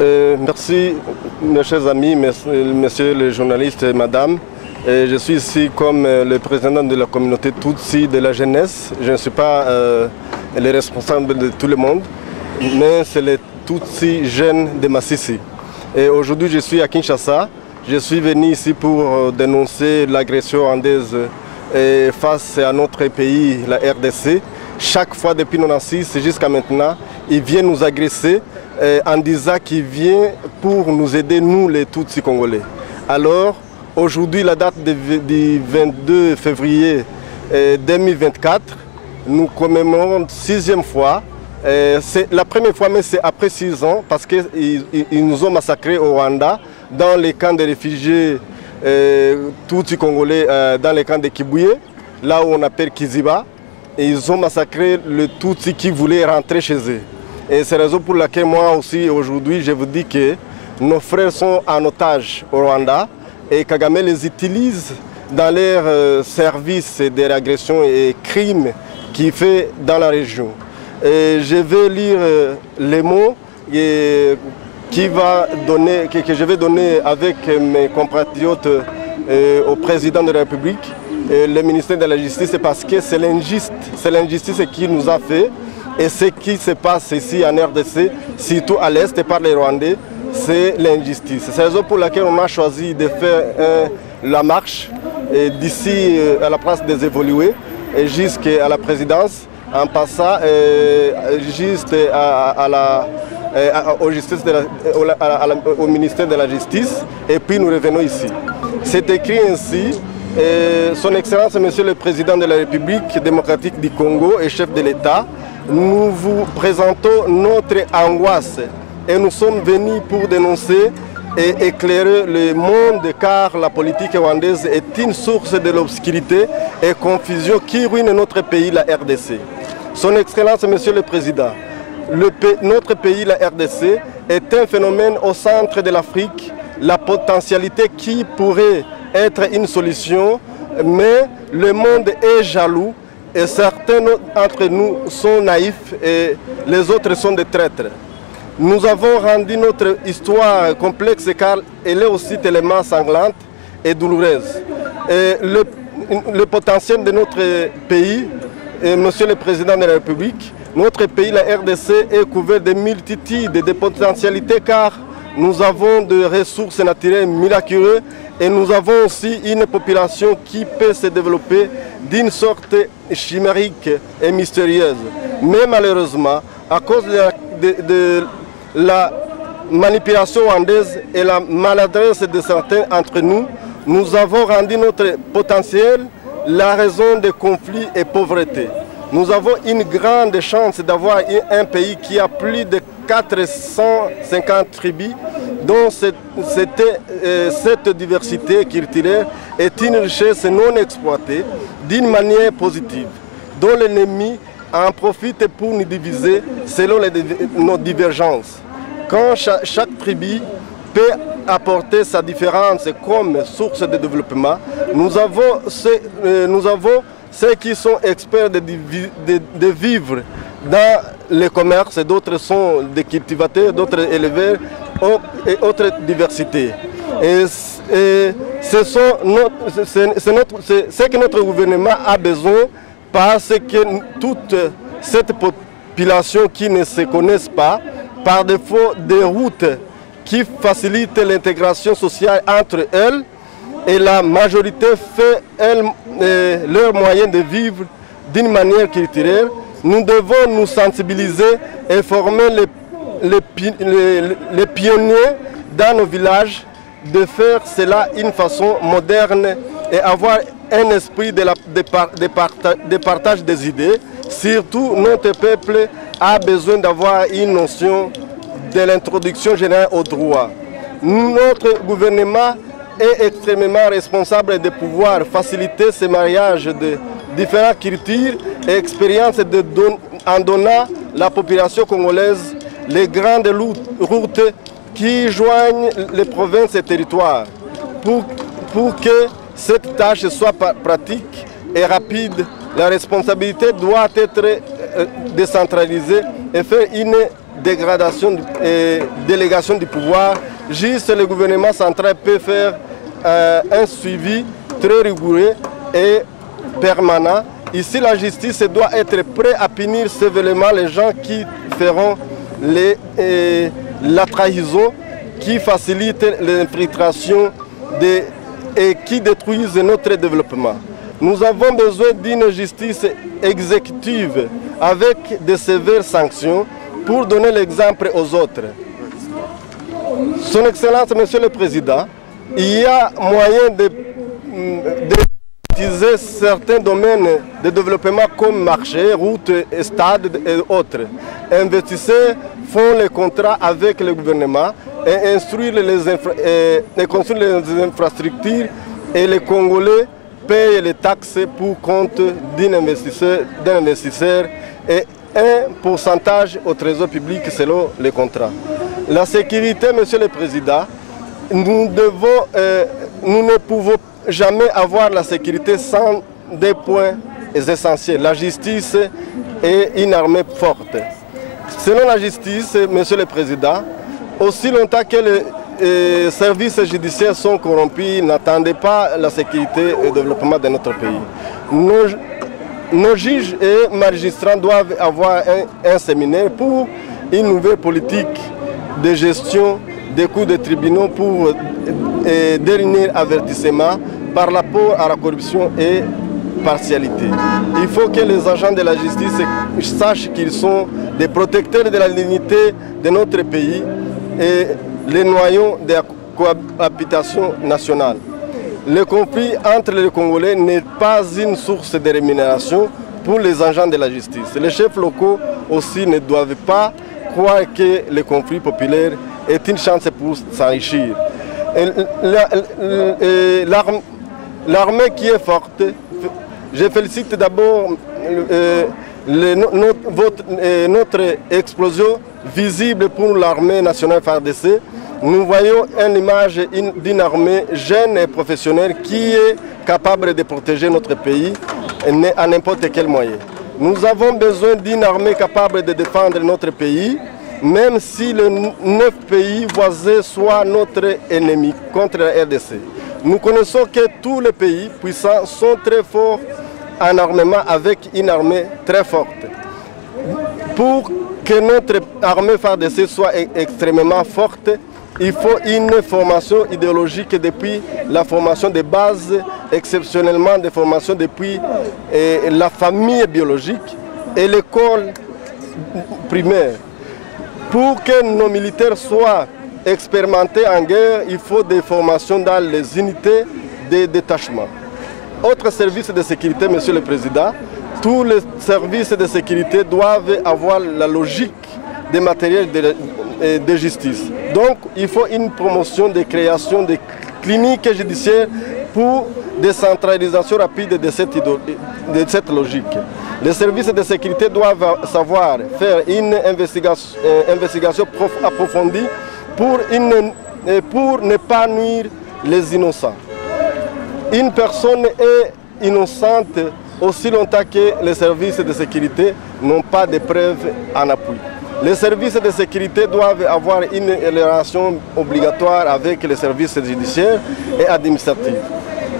Merci, mes chers amis, messieurs les journalistes et madame. Je suis ici comme le président de la communauté Tutsi de la jeunesse. Je ne suis pas le responsable de tout le monde, mais c'est les Tutsi jeunes de Massissi. Et aujourd'hui, je suis à Kinshasa. Je suis venu ici pour dénoncer l'agression rwandaise face à notre pays, la RDC. Chaque fois depuis 1996 jusqu'à maintenant, ils viennent nous agresser en disant qu'ils viennent pour nous aider, nous les Tutsis congolais. Alors, aujourd'hui, la date du 22 février 2024, nous commémorons la 6e fois. C'est la première fois, mais c'est après 6 ans, parce qu'ils nous ont massacrés au Rwanda, dans les camps de réfugiés Tutsis congolais, dans les camps de Kibuye, là où on appelle Kiziba. Et ils ont massacré le Tutsi qui voulait rentrer chez eux. Et c'est la raison pour laquelle moi aussi, aujourd'hui, je vous dis que nos frères sont en otage au Rwanda et Kagame les utilise dans leurs services de régression et crimes qu'il fait dans la région. Et je vais lire les mots que je vais donner avec mes compatriotes au président de la République. Le ministère de la Justice, parce que c'est l'injustice qui nous a fait et ce qui se passe ici en RDC, surtout à l'Est par les Rwandais, c'est l'injustice. C'est la raison pour laquelle on a choisi de faire la marche d'ici à la place des évolués jusqu'à la présidence, en passant juste au ministère de la Justice, et puis nous revenons ici. C'est écrit ainsi. Son Excellence, Monsieur le Président de la République démocratique du Congo et chef de l'État, nous vous présentons notre angoisse et nous sommes venus pour dénoncer et éclairer le monde car la politique rwandaise est une source de l'obscurité et confusion qui ruine notre pays, la RDC. Son Excellence, Monsieur le Président, notre pays, la RDC, est un phénomène au centre de l'Afrique, la potentialité qui pourrait être une solution, mais le monde est jaloux et certains d'entre nous sont naïfs et les autres sont des traîtres. Nous avons rendu notre histoire complexe car elle est aussi tellement sanglante et douloureuse. Et le potentiel de notre pays, Monsieur le Président de la République, notre pays, la RDC, est couvert de multitudes de potentialités car nous avons des ressources naturelles miraculeuses et nous avons aussi une population qui peut se développer d'une sorte chimérique et mystérieuse. Mais malheureusement, à cause de la manipulation rwandaise et la maladresse de certains entre nous, nous avons rendu notre potentiel la raison des conflits et pauvreté. Nous avons une grande chance d'avoir un pays qui a plus de 450 tribus, dont cette diversité culturelle est une richesse non exploitée d'une manière positive, dont l'ennemi en profite pour nous diviser selon nos divergences. Quand chaque tribu peut apporter sa différence comme source de développement, nous avons ceux qui sont experts de vivre dans le commerce, d'autres sont des cultivateurs, d'autres éleveurs et autres diversités. Et c'est ce que notre gouvernement a besoin parce que toute cette population qui ne se connaissent pas, par défaut des routes qui facilitent l'intégration sociale entre elles, et la majorité fait leur moyen de vivre d'une manière culturelle. Nous devons nous sensibiliser et former les pionniers dans nos villages, de faire cela d'une façon moderne et avoir un esprit de partage des idées. Surtout, notre peuple a besoin d'avoir une notion de l'introduction générale au droit. Notre gouvernement est extrêmement responsable de pouvoir faciliter ces mariages de différentes cultures et expériences en donnant la population congolaise les grandes routes qui joignent les provinces et territoires pour que cette tâche soit pratique et rapide. La responsabilité doit être décentralisée et faire une dégradation et délégation du pouvoir, juste le gouvernement central peut faire un suivi très rigoureux et permanent. Ici, la justice doit être prête à punir sévèrement les gens qui feront la trahison, qui facilitent l'infiltration et qui détruisent notre développement. Nous avons besoin d'une justice exécutive avec de sévères sanctions pour donner l'exemple aux autres. Son Excellence, Monsieur le Président, il y a moyen d'utiliser certains domaines de développement comme marché, routes, stades et autres. Investisseurs font les contrats avec le gouvernement et construire les infrastructures et les Congolais payent les taxes pour compte d'un investisseur et un pourcentage au trésor public selon les contrats. La sécurité, Monsieur le Président, nous ne pouvons jamais avoir la sécurité sans des points essentiels. La justice et une armée forte. Selon la justice, Monsieur le Président, aussi longtemps que les services judiciaires sont corrompus, n'attendez pas la sécurité et le développement de notre pays. Nos juges et magistrats doivent avoir un séminaire pour une nouvelle politique de gestion des cours de tribunaux pour dernier avertissement par rapport à la corruption et partialité. Il faut que les agents de la justice sachent qu'ils sont des protecteurs de la dignité de notre pays et les noyaux de la cohabitation nationale. Le conflit entre les Congolais n'est pas une source de rémunération pour les agents de la justice. Les chefs locaux aussi ne doivent pas croire que le conflit populaire est une chance pour s'enrichir. L'armée qui est forte, je félicite d'abord notre explosion visible pour l'armée nationale FARDC. Nous voyons une image d'une armée jeune et professionnelle qui est capable de protéger notre pays à n'importe quel moyen. Nous avons besoin d'une armée capable de défendre notre pays, même si les 9 pays voisins soient notre ennemi contre la RDC. Nous connaissons que tous les pays puissants sont très forts en armement avec une armée très forte. Pour que notre armée FARDC soit extrêmement forte, il faut une formation idéologique depuis la formation de base, exceptionnellement des formations depuis la famille biologique et l'école primaire. Pour que nos militaires soient expérimentés en guerre, il faut des formations dans les unités de détachement. Autre service de sécurité, Monsieur le Président, tous les services de sécurité doivent avoir la logique des matériels de justice. Donc, il faut une promotion de création de cliniques judiciaires pour décentralisation rapide de cette logique. Les services de sécurité doivent savoir faire une investigation approfondie pour ne pas nuire les innocents. Une personne est innocente aussi longtemps que les services de sécurité n'ont pas de preuves en appui. Les services de sécurité doivent avoir une relation obligatoire avec les services judiciaires et administratifs,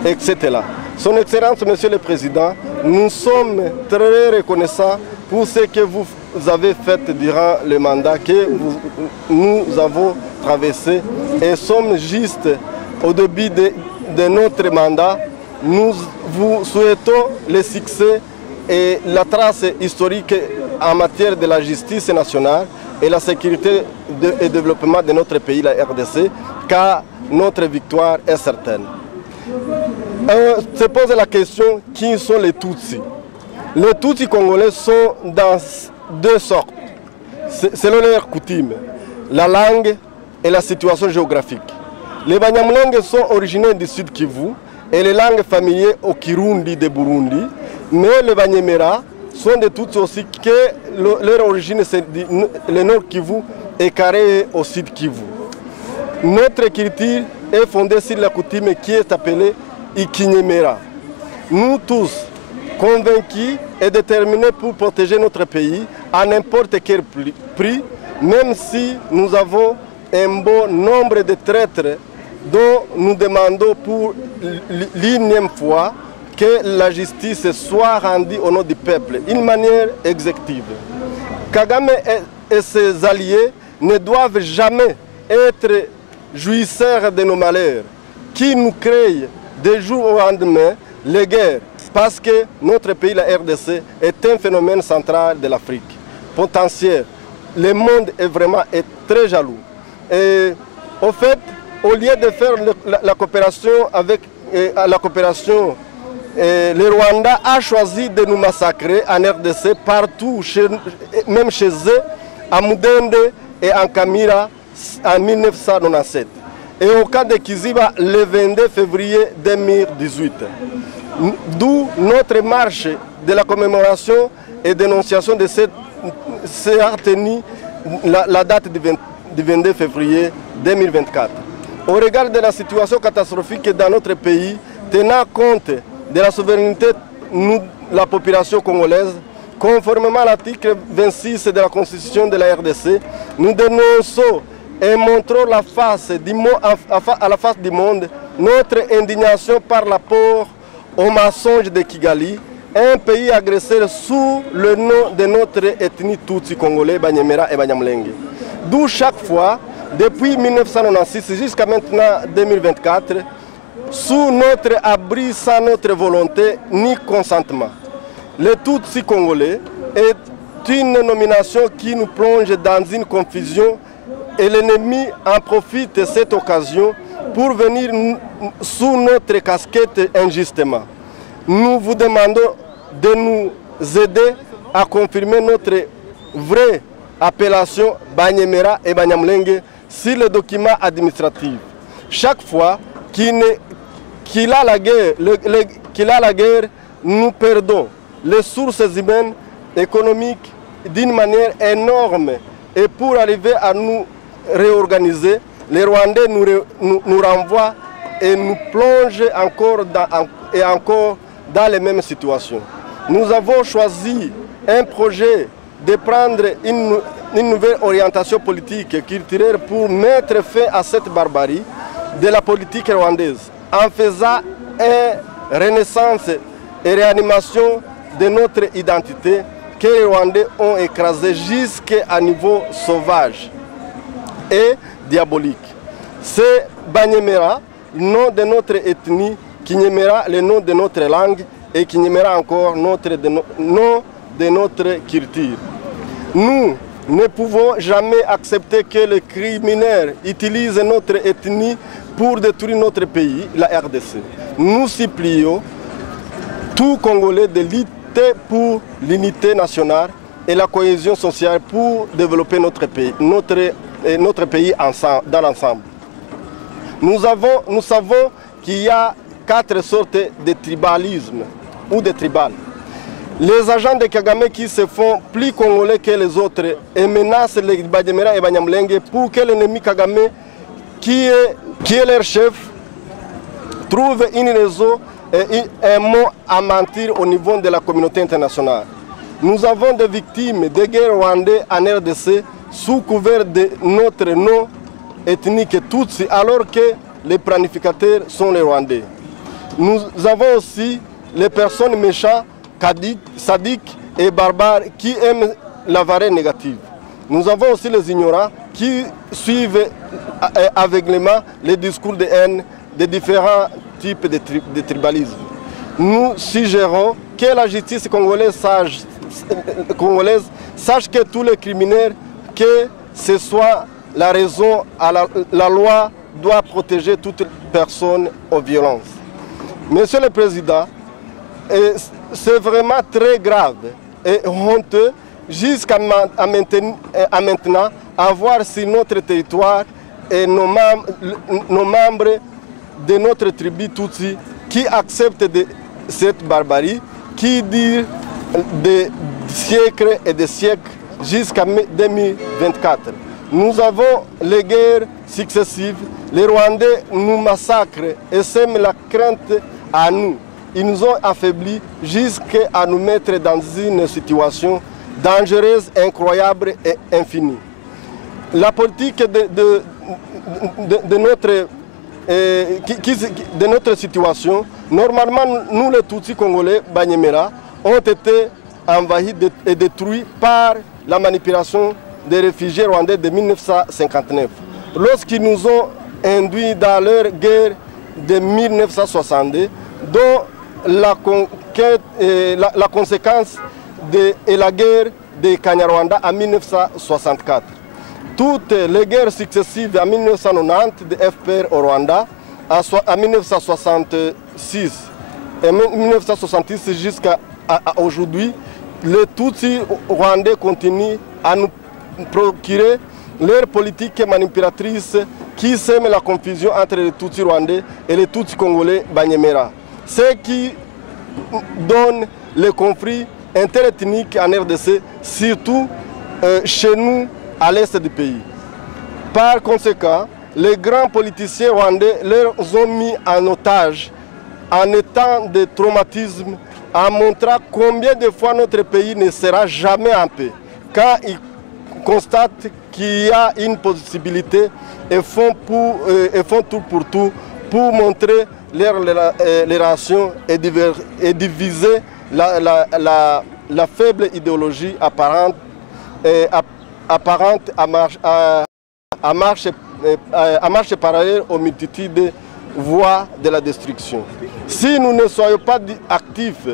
etc. Son Excellence, Monsieur le Président, nous sommes très reconnaissants pour ce que vous avez fait durant le mandat que nous avons traversé et sommes juste au début de notre mandat. Nous vous souhaitons le succès et la trace historique en matière de la justice nationale et la sécurité et développement de notre pays, la RDC, car notre victoire est certaine. Se pose la question, qui sont les Tutsis? Les Tutsis congolais sont dans deux sortes, selon leurs coutumes, la langue et la situation géographique. Les Banyamulenge sont originaires du Sud Kivu et les langues familières au Kirundi de Burundi, mais les Banyemera sont des Tutsis aussi que leur origine, c'est le Nord Kivu et carré au Sud Kivu. Notre culture est fondée sur la coutume qui est appelée Ikinyemera. Nous tous, convaincus et déterminés pour protéger notre pays à n'importe quel prix, même si nous avons un bon nombre de traîtres dont nous demandons pour l'énième fois que la justice soit rendue au nom du peuple, d'une manière exécutive. Kagame et ses alliés ne doivent jamais être jouisseurs de nos malheurs, qui nous créent de jour au lendemain les guerres, parce que notre pays, la RDC, est un phénomène central de l'Afrique, potentiel. Le monde est vraiment très jaloux. Et au fait, au lieu de faire la coopération avec la coopération, le Rwanda a choisi de nous massacrer en RDC partout, même chez eux, à Mudende et en Kamira en 1997. Et au cas de Kiziba, le 22 février 2018. D'où notre marche de la commémoration et dénonciation de cette sera tenue la date du 22 février 2024. Au regard de la situation catastrophique dans notre pays, tenant compte de la souveraineté de la population congolaise, conformément à l'article 26 de la Constitution de la RDC, nous dénonçons et montrons à la face du monde notre indignation par rapport au mensonge de Kigali, un pays agressé sous le nom de notre ethnie Tutsi congolais, Banyemera et Banyamulenge. D'où chaque fois, depuis 1996 jusqu'à maintenant 2024, sous notre abri sans notre volonté ni consentement. Le Tutsi congolais est une nomination qui nous plonge dans une confusion et l'ennemi en profite de cette occasion pour venir sous notre casquette injustement. Nous vous demandons de nous aider à confirmer notre vraie appellation Banyemera et Banyamulenge sur le document administratif. Chaque fois qu'il a la guerre, nous perdons les sources humaines, économiques d'une manière énorme. Et pour arriver à nous réorganiser, les Rwandais nous renvoient et nous plongent encore dans les mêmes situations. Nous avons choisi un projet de prendre une nouvelle orientation politique et culturelle pour mettre fin à cette barbarie de la politique rwandaise, en faisant une renaissance et réanimation de notre identité que les Rwandais ont écrasée jusqu'à niveau sauvage et diabolique. C'est Banyemera, le nom de notre ethnie, Kinyemera, le nom de notre langue, et Kinyemera encore nom de notre culture. Nous ne pouvons jamais accepter que les criminels utilisent notre ethnie pour détruire notre pays, la RDC. Nous supplions tout Congolais de lutter pour l'unité nationale et la cohésion sociale pour développer notre pays ensemble, dans l'ensemble. Nous savons qu'il y a 4 sortes de tribalisme ou de tribal. Les agents de Kagame qui se font plus congolais que les autres et menacent les Banyemera et Banyamulenge pour que l'ennemi Kagame, qui est leur chef, trouve une raison et un mot à mentir au niveau de la communauté internationale. Nous avons des victimes de guerre rwandaises en RDC sous couvert de notre nom ethnique Tutsi, alors que les planificateurs sont les Rwandais. Nous avons aussi les personnes méchantes, sadiques et barbares qui aiment la varée négative. Nous avons aussi les ignorants qui suivent aveuglément les discours de haine de différents types de tribalisme. Nous suggérons que la justice congolaise sache que tous les criminels, que ce soit la raison, la loi doit protéger toute personne aux violences. Monsieur le Président, c'est vraiment très grave et honteux jusqu'à maintenant à voir sur notre territoire et nos membres de notre tribu Tutsi qui acceptent cette barbarie, qui dure des siècles et des siècles jusqu'à 2024. Nous avons les guerres successives, les Rwandais nous massacrent et sèment la crainte à nous. Ils nous ont affaiblis jusqu'à nous mettre dans une situation dangereuse, incroyable et infinie. la politique de notre situation, normalement, nous les Tutsis congolais, Banyemera, ont été envahis et détruits par la manipulation des réfugiés rwandais de 1959. Lorsqu'ils nous ont induits dans leur guerre de 1962, dont la conséquence est la guerre de Kanyarwanda en 1964. Toutes les guerres successives en 1990 de FPR au Rwanda, en 1966 et 1966 jusqu'à aujourd'hui, les Tutsis rwandais continuent à nous procurer leur politique manipulatrice qui sème la confusion entre les Tutsis rwandais et les Tutsis congolais Banyemera. Ce qui donne les conflits interethniques en RDC, surtout chez nous à l'est du pays. Par conséquent, les grands politiciens rwandais leur ont mis en otage en étant de traumatisme, en montrant combien de fois notre pays ne sera jamais en paix. Quand ils constatent qu'il y a une possibilité et font tout pour tout pour montrer leurs relations et diviser la faible idéologie apparente à marche parallèle aux multitudes de voies de la destruction. Si nous ne soyons pas actifs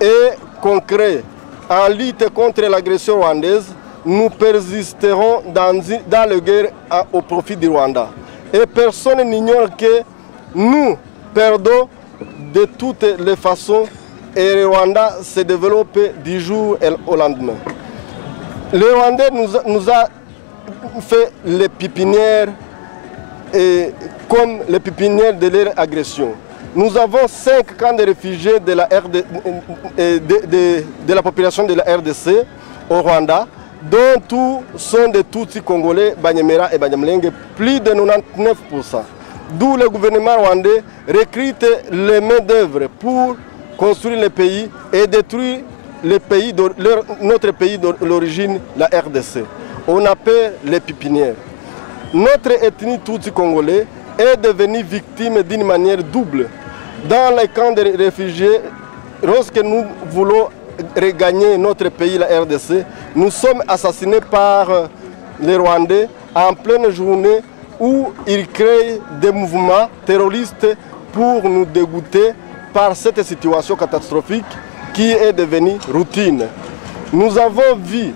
et concrets en lutte contre l'agression rwandaise, nous persisterons dans la guerre au profit du Rwanda. Et personne n'ignore que nous perdons de toutes les façons et le Rwanda se développe du jour au lendemain. Le Rwandais nous a fait les pépinières comme les pépinières de leur agression. Nous avons 5 camps de réfugiés de la population de la RDC au Rwanda, dont tous sont des Tutsis congolais, Banyemera et Banyamulenge, plus de 99%. D'où le gouvernement rwandais recrute les main-d'œuvre pour construire le pays et détruire notre pays d'origine, la RDC. On appelle les pépinières. Notre ethnie Tutsi congolais est devenue victime d'une manière double. Dans les camps de réfugiés, lorsque nous voulons regagner notre pays, la RDC, nous sommes assassinés par les Rwandais en pleine journée où ils créent des mouvements terroristes pour nous dégoûter par cette situation catastrophique qui est devenue routine. Nous avons vu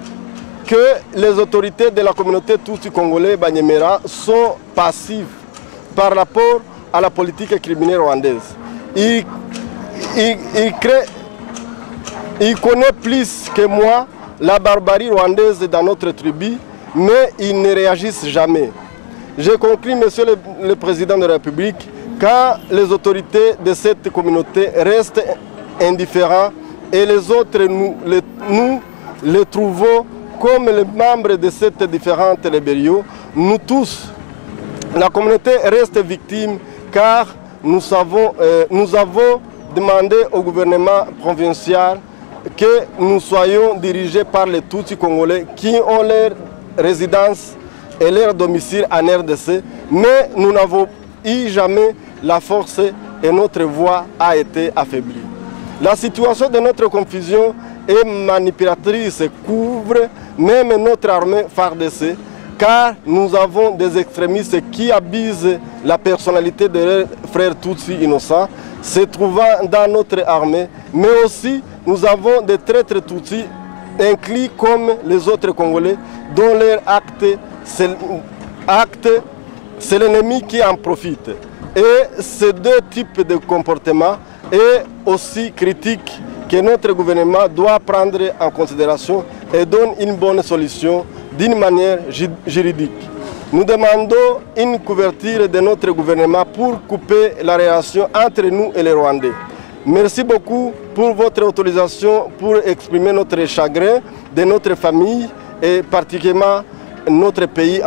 que les autorités de la communauté Tutsi congolais Banyemera sont passives par rapport à la politique criminelle rwandaise. Ils connaissent plus que moi la barbarie rwandaise dans notre tribu, mais ils ne réagissent jamais. J'ai compris, Monsieur le Président de la République, quand les autorités de cette communauté restent indifférents et les autres, nous les trouvons comme les membres de cette différente rébellion, nous tous, la communauté reste victime car nous avons demandé au gouvernement provincial que nous soyons dirigés par les Tutsis congolais qui ont leur résidence et leur domicile en RDC, mais nous n'avons eu jamais la force et notre voix a été affaiblie. La situation de notre confusion et manipulatrice couvre même notre armée FARDC, car nous avons des extrémistes qui abusent la personnalité de leurs frères Tutsis innocents se trouvant dans notre armée, mais aussi nous avons des traîtres Tutsis inclus comme les autres Congolais dont leur acte, c'est l'ennemi qui en profite. Et ces deux types de comportements est aussi critique que notre gouvernement doit prendre en considération et donne une bonne solution d'une manière juridique. Nous demandons une couverture de notre gouvernement pour couper la relation entre nous et les Rwandais. Merci beaucoup pour votre autorisation pour exprimer notre chagrin de notre famille et particulièrement notre pays,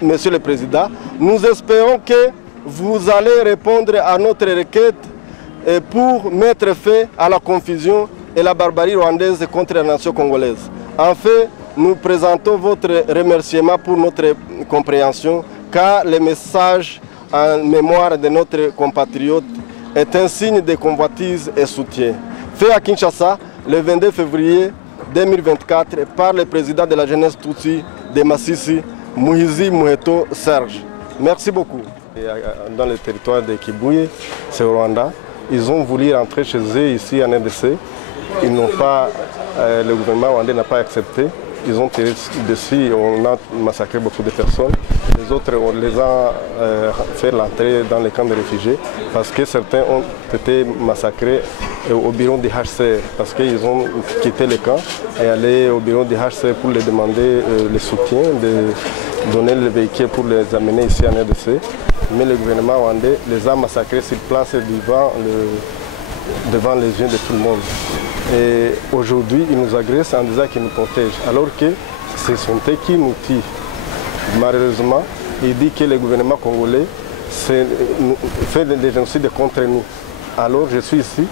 Monsieur le Président. Nous espérons que vous allez répondre à notre requête pour mettre fin à la confusion et la barbarie rwandaise contre la nation congolaise. En fait, nous présentons votre remerciement pour notre compréhension, car le message en mémoire de notre compatriote est un signe de convoitise et soutien. Fait à Kinshasa le 22 février 2024 par le président de la jeunesse Tutsi de Massissi, Muhizi Muheto Serge. Merci beaucoup. Dans le territoire de Kibuye, c'est au Rwanda, ils ont voulu rentrer chez eux ici en RDC. Ils n'ont pas, le gouvernement rwandais n'a pas accepté. Ils ont tiré dessus, on a massacré beaucoup de personnes. Les autres, on les a fait l'entrée dans les camps de réfugiés parce que certains ont été massacrés au bureau du HCR parce qu'ils ont quitté les camps et allé au bureau du HCR pour les demander le soutien, de donner le véhicule pour les amener ici en RDC. Mais le gouvernement rwandais les a massacrés sur place devant les yeux de tout le monde. Et aujourd'hui, ils nous agressent en disant qu'ils nous protègent, alors que ce sont eux qui nous tirent. Malheureusement, il dit que le gouvernement congolais fait des génocides contre nous. Alors je suis ici,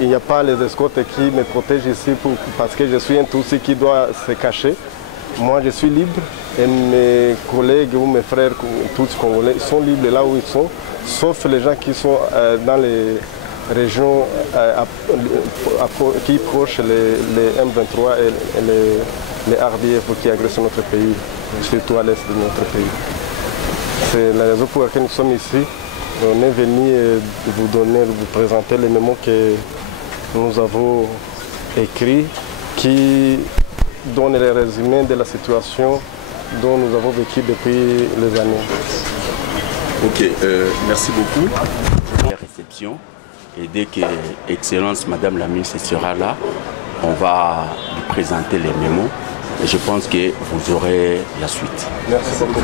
il n'y a pas les escortes qui me protègent ici parce que je suis un Tutsi qui doit se cacher. Moi, je suis libre et mes collègues ou mes frères tous congolais sont libres là où ils sont, sauf les gens qui sont dans les régions qui proches les M23 et les RDF qui agressent notre pays, surtout à l'est de notre pays. C'est la raison pour laquelle nous sommes ici. On est venu vous présenter les mémos que nous avons écrits qui donne le résumé de la situation dont nous avons vécu depuis les années. Ok, merci beaucoup. La réception, et dès que Excellence Madame la ministre sera là, on va lui présenter les mémos et je pense que vous aurez la suite. Merci beaucoup.